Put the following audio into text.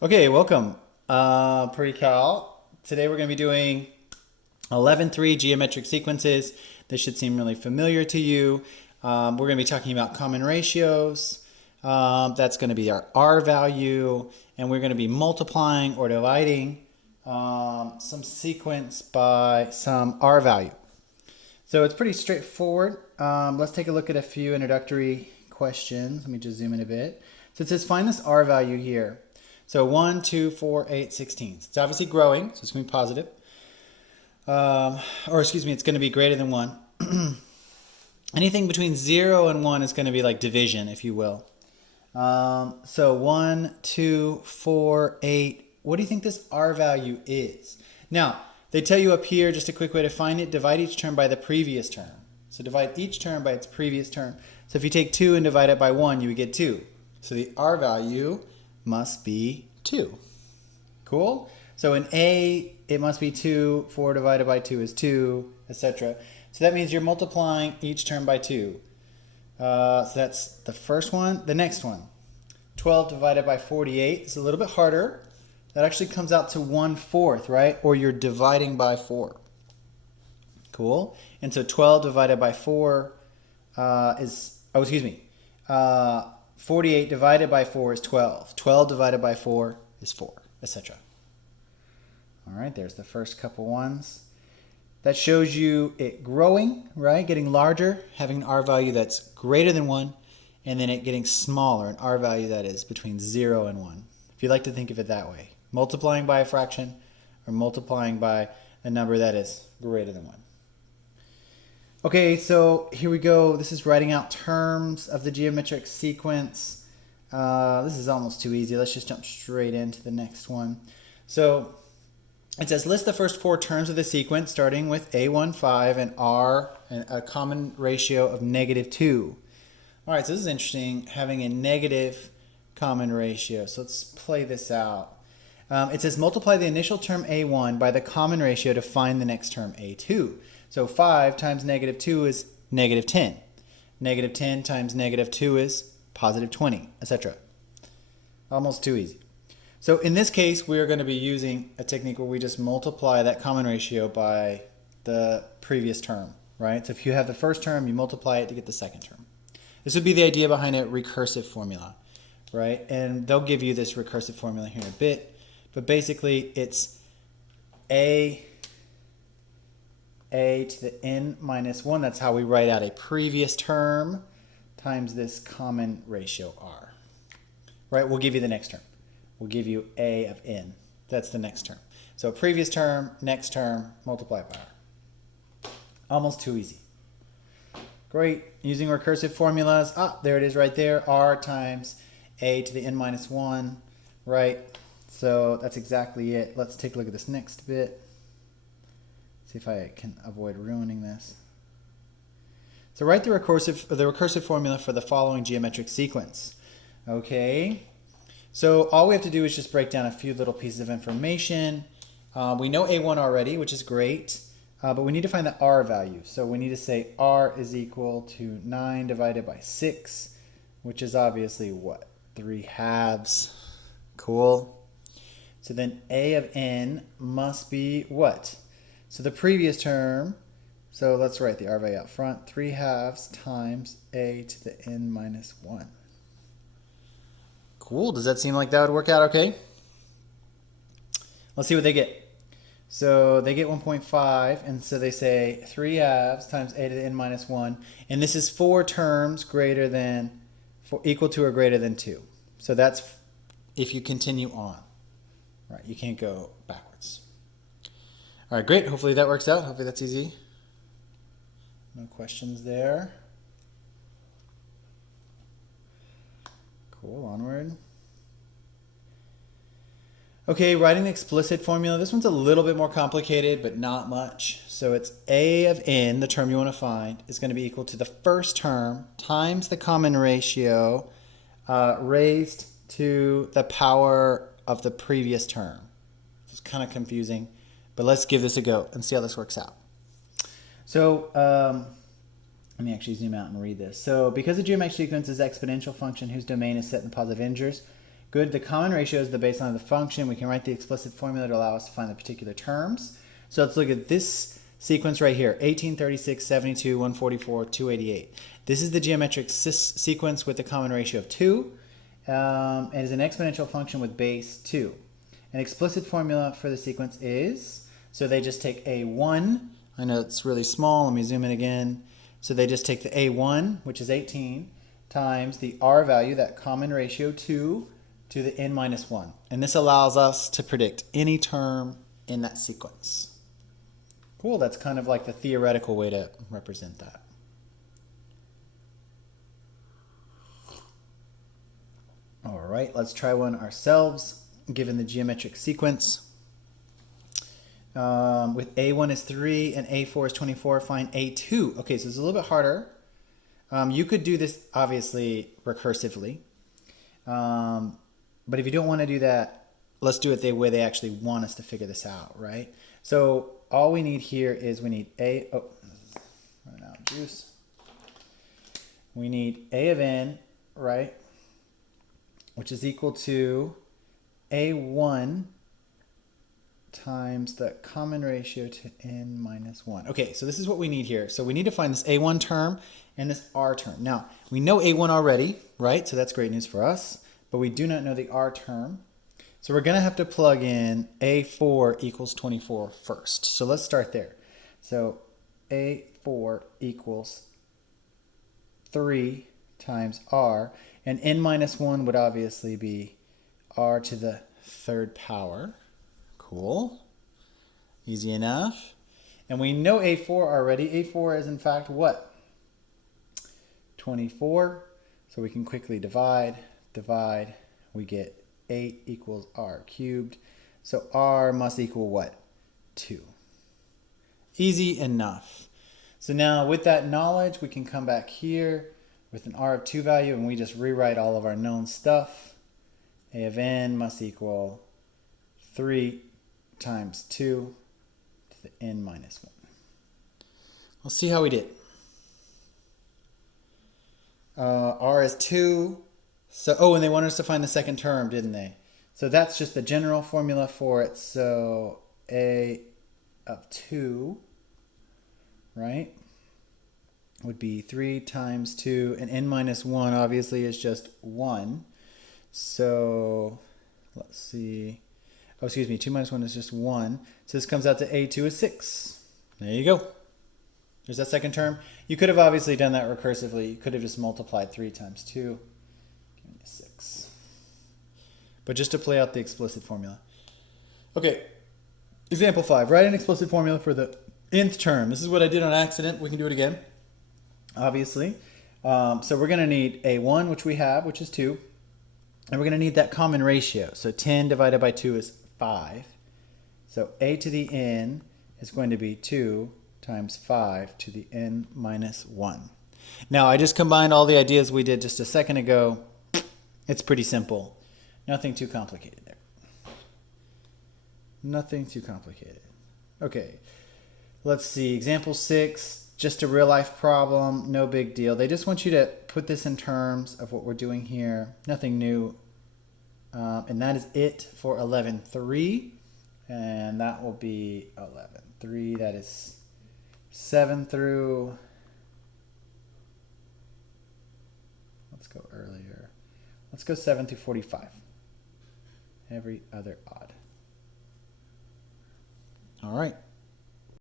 Okay, welcome. Pre-cal. Today we're going to be doing 11.3 geometric sequences. This should seem really familiar to you. We're going to be talking about common ratios. That's going to be our R value. And we're going to be multiplying or dividing some sequence by some R value. So it's pretty straightforward. Let's take a look at a few introductory questions. Let me just zoom in a bit. So it says find this R value here. So 1, 2, 4, 8, 16. It's obviously growing, so it's going to be positive. It's going to be greater than 1. Anything between 0 and 1 is going to be like division, if you will. So 1, 2, 4, 8. What do you think this R value is? Now, they tell you up here, just a quick way to find it, divide each term by the previous term. So divide each term by its previous term. So if you take 2 and divide it by 1, you would get 2. So the R value must be 2. Cool? So in A, it must be 2. 4 divided by 2 is 2, etc. So that means you're multiplying each term by 2. So that's the first one. The next one, 12 divided by 48 is a little bit harder. That actually comes out to 1/4, right? Or you're dividing by 4. Cool? And so 12 divided by 4 is, 48 divided by 4 is 12. 12 divided by 4 is 4, etc. All right, there's the first couple ones. That shows you it growing, right? Getting larger, having an R value that's greater than 1, and then it getting smaller, an R value that is between 0 and 1. If you like to think of it that way. Multiplying by a fraction or multiplying by a number that is greater than 1. Okay, so here we go. This is writing out terms of the geometric sequence. This is almost too easy. Let's just jump straight into the next one. So it says list the first 4 terms of the sequence starting with A15 and R and a common ratio of -2. All right, so this is interesting, having a negative common ratio. So let's play this out. It says multiply the initial term A1 by the common ratio to find the next term A2. So 5 times -2 is -10. -10 times -2 is +20, etc. Almost too easy. So in this case, we are going to be using a technique where we just multiply that common ratio by the previous term, right? So if you have the first term, you multiply it to get the second term. This would be the idea behind a recursive formula, right? And they'll give you this recursive formula here in a bit. But basically, it's a to the n minus 1. That's how we write out a previous term times this common ratio r. Right? We'll give you the next term. We'll give you a of n. That's the next term. So previous term, next term, multiply by r. Almost too easy. Great. Using recursive formulas. There it is right there. R times a to the n minus 1. Right? So that's exactly it. Let's take a look at this next bit. See if I can avoid ruining this. So write the recursive formula for the following geometric sequence. Okay. So all we have to do is just break down a few little pieces of information. We know A1 already, which is great. But we need to find the R value. So we need to say R is equal to 9 divided by 6, which is obviously what? 3/2. Cool. So then A of n must be what? So the previous term, so let's write the R value out front, 3/2 times a to the n minus 1. Cool, does that seem like that would work out okay? Let's see what they get. So they get 1.5, and so they say 3/2 times a to the n minus 1, and this is 4 terms greater than, equal to or greater than 2. So that's if you continue on. Right, you can't go backwards. All right, great. Hopefully that works out. Hopefully that's easy. No questions there. Cool, onward. Okay, writing the explicit formula. This one's a little bit more complicated, but not much. So it's a of n, the term you want to find, is going to be equal to the first term times the common ratio raised to the power of the previous term. It's kind of confusing, but let's give this a go and see how this works out. So let me actually zoom out and read this. So because the geometric sequence is an exponential function whose domain is set in positive integers, Good. The common ratio is the baseline of the function. We can write the explicit formula to allow us to find the particular terms. So let's look at this sequence right here, 18, 36, 72, 144, 288. This is the geometric sequence with the common ratio of 2. It is an exponential function with base 2. An explicit formula for the sequence is, so they just take a1. I know it's really small. Let me zoom in again. So they just take the a1, which is 18, times the r value, that common ratio 2, to the n minus 1. And this allows us to predict any term in that sequence. Cool, that's kind of like the theoretical way to represent that. All right, let's try one ourselves, given the geometric sequence. With a1 is 3 and a4 is 24, find a2. Okay, so it's a little bit harder. You could do this, obviously, recursively. But if you don't want to do that, let's do it the way they actually want us to figure this out, right? So all we need here is we need running out of juice. We need a of n, right? Which is equal to a1 times the common ratio to n minus 1. Okay, so this is what we need here. So we need to find this a1 term and this r term. Now, we know a1 already, right? So that's great news for us. But we do not know the r term. So we're going to have to plug in a4 equals 24 first. So let's start there. So a4 equals 3 times r. And n minus 1 would obviously be r to the third power. Cool. Easy enough. And we know a4 already. a4 is in fact what? 24. So we can quickly divide. We get 8 equals r cubed. So r must equal what? 2. Easy enough. So now with that knowledge, we can come back here with an r of 2 value and we just rewrite all of our known stuff. A of n must equal 3 times 2 to the n minus 1. We'll see how we did. R is 2. So, and they wanted us to find the second term, didn't they? So that's just the general formula for it. So a of 2, right, would be 3 times 2, and n minus 1 obviously is just 1. So let's see. Oh, excuse me, 2 minus 1 is just 1. So this comes out to a2 is 6. There you go. There's that second term. You could have obviously done that recursively. You could have just multiplied 3 times 2. 6. But just to play out the explicit formula. Okay, example 5. Write an explicit formula for the nth term. This is what I did on accident. We can do it again, obviously. So we're going to need a1, which we have, which is 2. And we're going to need that common ratio. So 10 divided by 2 is 5. So a to the n is going to be 2 times 5 to the n minus 1. Now, I just combined all the ideas we did just a second ago. It's pretty simple. Nothing too complicated there. Nothing too complicated. Okay, let's see. Example 6, just a real life problem. No big deal. They just want you to put this in terms of what we're doing here. Nothing new. And that is it for 11.3. And that will be 11.3. That is 7 through... Let's go earlier. Let's go 7 through 45. Every other odd. All right.